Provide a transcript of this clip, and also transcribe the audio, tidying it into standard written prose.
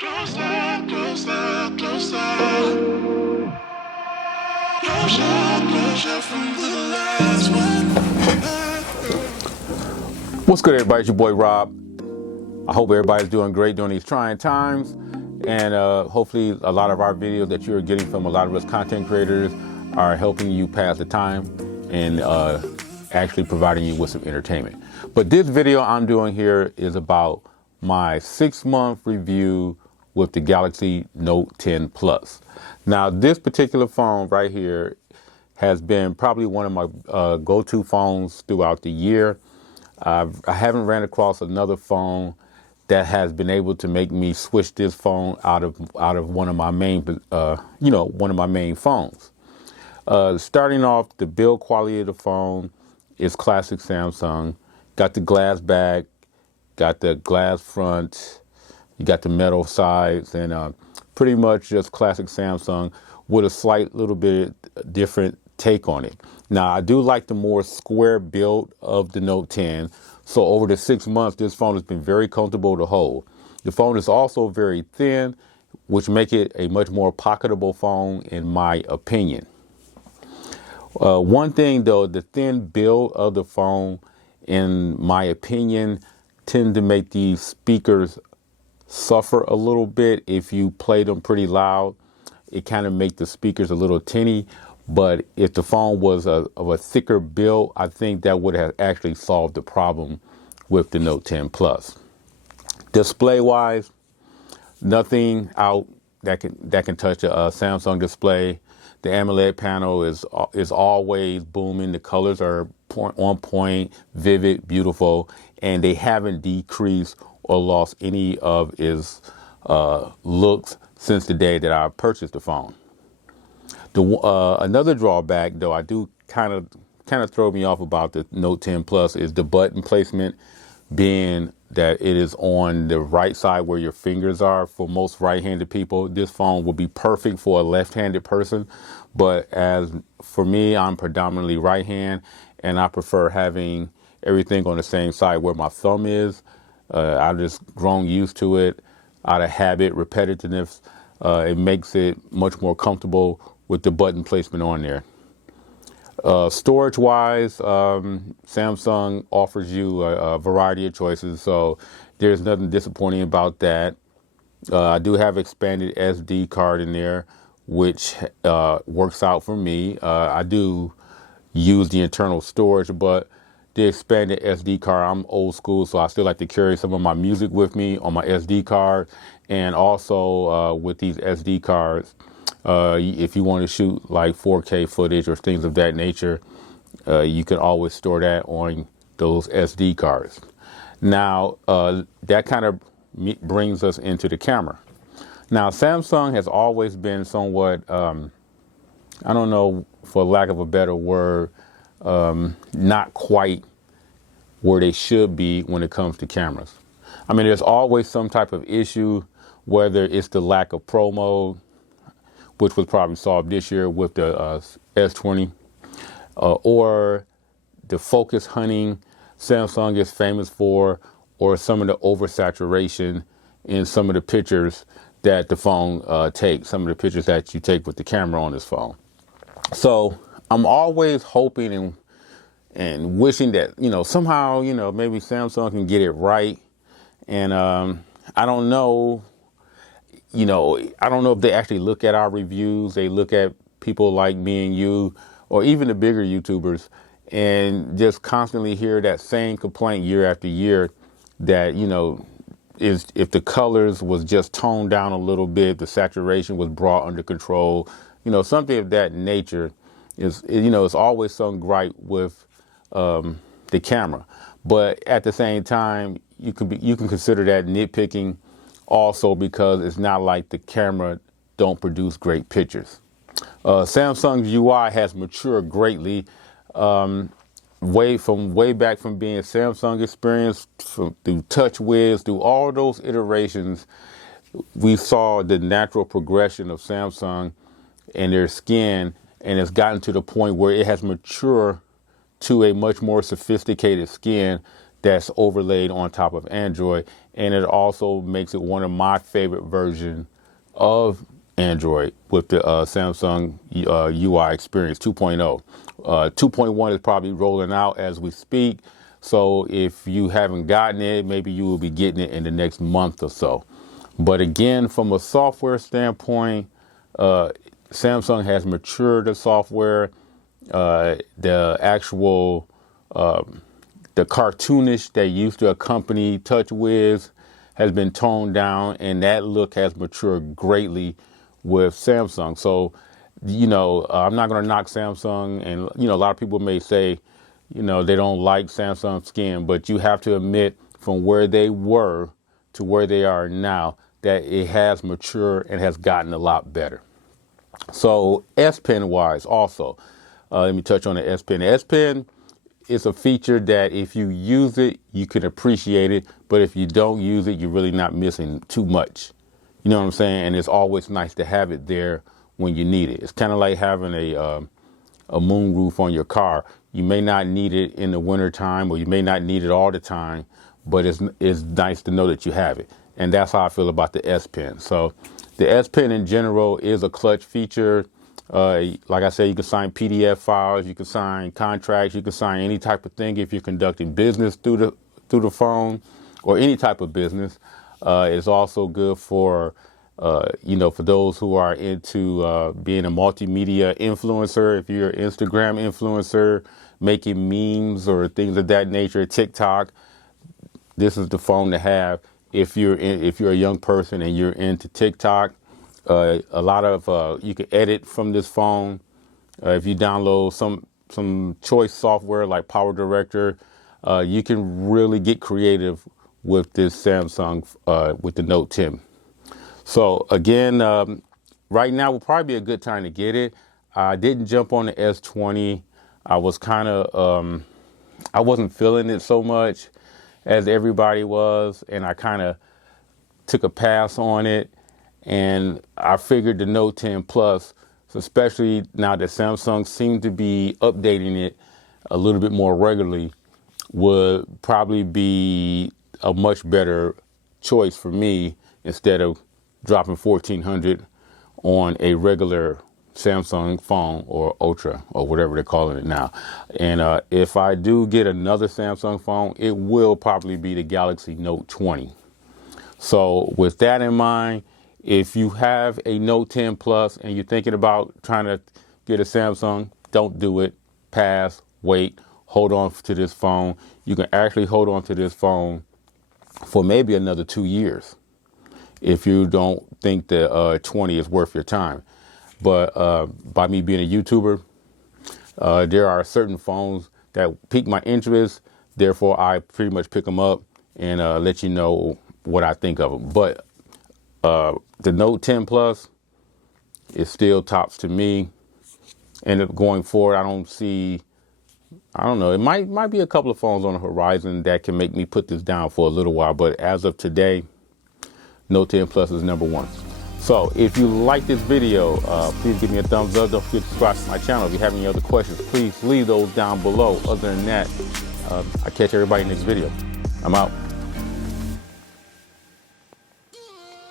Closer, closer, closer. Closer, closer from the last one. What's good, everybody? It's your boy Rob. I hope everybody's doing great during these trying times, and hopefully a lot of our videos that you're getting from a lot of us content creators are helping you pass the time and actually providing you with some entertainment. But this video I'm doing here is about my 6-month review with the Galaxy Note 10 Plus. Now, this particular phone right here has been probably one of my go-to phones throughout the year. I haven't ran across another phone that has been able to make me switch this phone out of one of my main, one of my main phones. Starting off, the build quality of the phone is classic Samsung. Got the glass back, got the glass front, you got the metal sides, and pretty much just classic Samsung with a slight little bit different take on it. Now, I do like the more square build of the Note 10. So over the 6 months, this phone has been very comfortable to hold. The phone is also very thin, which make it a much more pocketable phone in my opinion. One thing though, the thin build of the phone, in my opinion, tend to make these speakers suffer a little bit. If you play them pretty loud, it kind of make the speakers a little tinny. But if the phone was of a thicker build, I think that would have actually solved the problem with the Note 10 Plus. Display wise, nothing out that can touch a Samsung display. The AMOLED panel is always booming. The colors are on point, vivid, beautiful, and they haven't decreased or lost any of its looks since the day that I purchased the phone. Another drawback, though, I do kind of throw me off about the Note 10 Plus is the button placement, being that it is on the right side where your fingers are. For most right-handed people, this phone would be perfect for a left-handed person. But as for me, I'm predominantly right-hand, and I prefer having everything on the same side where my thumb is. I've just grown used to it out of habit, repetitiveness. It makes it much more comfortable with the button placement on there. Storage wise, Samsung offers you a variety of choices, so there's nothing disappointing about that. I do have expanded SD card in there, which works out for me. I do use the internal storage, but the expanded SD card, I'm old school, so I still like to carry some of my music with me on my SD card. And also with these SD cards, if you want to shoot like 4K footage or things of that nature, you can always store that on those SD cards. Now, that kind of brings us into the camera. Now, Samsung has always been somewhat, I don't know, for lack of a better word, not quite where they should be when it comes to cameras. I mean, there's always some type of issue, whether it's the lack of Pro mode, which was probably solved this year with the S20, or the focus hunting Samsung is famous for, or some of the oversaturation in some of the pictures that the phone takes, some of the pictures that you take with the camera on this phone. So I'm always hoping and wishing that, somehow, maybe Samsung can get it right. And I don't know, I don't know if they actually look at our reviews. They look at people like me and you, or even the bigger YouTubers, and just constantly hear that same complaint year after year that, is if the colors was just toned down a little bit, the saturation was brought under control, something of that nature is, it's always some gripe with the camera. But at the same time, you can consider that nitpicking also, because it's not like the camera don't produce great pictures. Samsung's UI has matured greatly, way back from being Samsung experience, through TouchWiz, through all those iterations. We saw the natural progression of Samsung and their skin, and it's gotten to the point where it has matured to a much more sophisticated skin that's overlaid on top of Android, and it also makes it one of my favorite versions of Android with the Samsung UI Experience 2.0. 2.1 is probably rolling out as we speak, so if you haven't gotten it, maybe you will be getting it in the next month or so. But again, from a software standpoint, Samsung has matured the software. The actual the cartoonish that used to accompany TouchWiz has been toned down, and that look has matured greatly with Samsung. So, I'm not going to knock Samsung, and a lot of people may say, they don't like Samsung skin, but you have to admit from where they were to where they are now that it has matured and has gotten a lot better. So S Pen wise also, let me touch on the S Pen. The S Pen is a feature that if you use it, you can appreciate it. But if you don't use it, you're really not missing too much. You know what I'm saying? And it's always nice to have it there when you need it. It's kind of like having a moon roof on your car. You may not need it in the winter time, or you may not need it all the time, but it's nice to know that you have it. And that's how I feel about the S Pen. So the S Pen in general is a clutch feature. Like I said, you can sign PDF files, you can sign contracts, you can sign any type of thing if you're conducting business through the phone, or any type of business. It's also good for for those who are into being a multimedia influencer. If you're an Instagram influencer, making memes or things of that nature, TikTok, this is the phone to have. If you're a young person and you're into TikTok, a lot of you can edit from this phone. If you download some choice software like Power Director, you can really get creative with this Samsung with the Note 10. So again, right now will probably be a good time to get it. I didn't jump on the S20. I was I wasn't feeling it so much as everybody was, and I kind of took a pass on it. And I figured the Note 10 Plus, especially now that Samsung seemed to be updating it a little bit more regularly, would probably be a much better choice for me instead of dropping $1,400 on a regular Samsung phone or Ultra or whatever they're calling it now. And if I do get another Samsung phone, it will probably be the Galaxy Note 20. So with that in mind, if you have a Note 10 Plus and you're thinking about trying to get a Samsung, don't do it. Pass, wait, hold on to this phone. You can actually hold on to this phone for maybe another 2 years if you don't think the 20 is worth your time. But by me being a YouTuber, there are certain phones that pique my interest. Therefore, I pretty much pick them up and let you know what I think of them. But the Note 10 Plus is still tops to me. And going forward, I don't know, it might be a couple of phones on the horizon that can make me put this down for a little while. But as of today, Note 10 Plus is number one. So if you like this video, please give me a thumbs up. Don't forget to subscribe to my channel. If you have any other questions, please leave those down below. Other than that, I'll catch everybody in the next video. I'm out.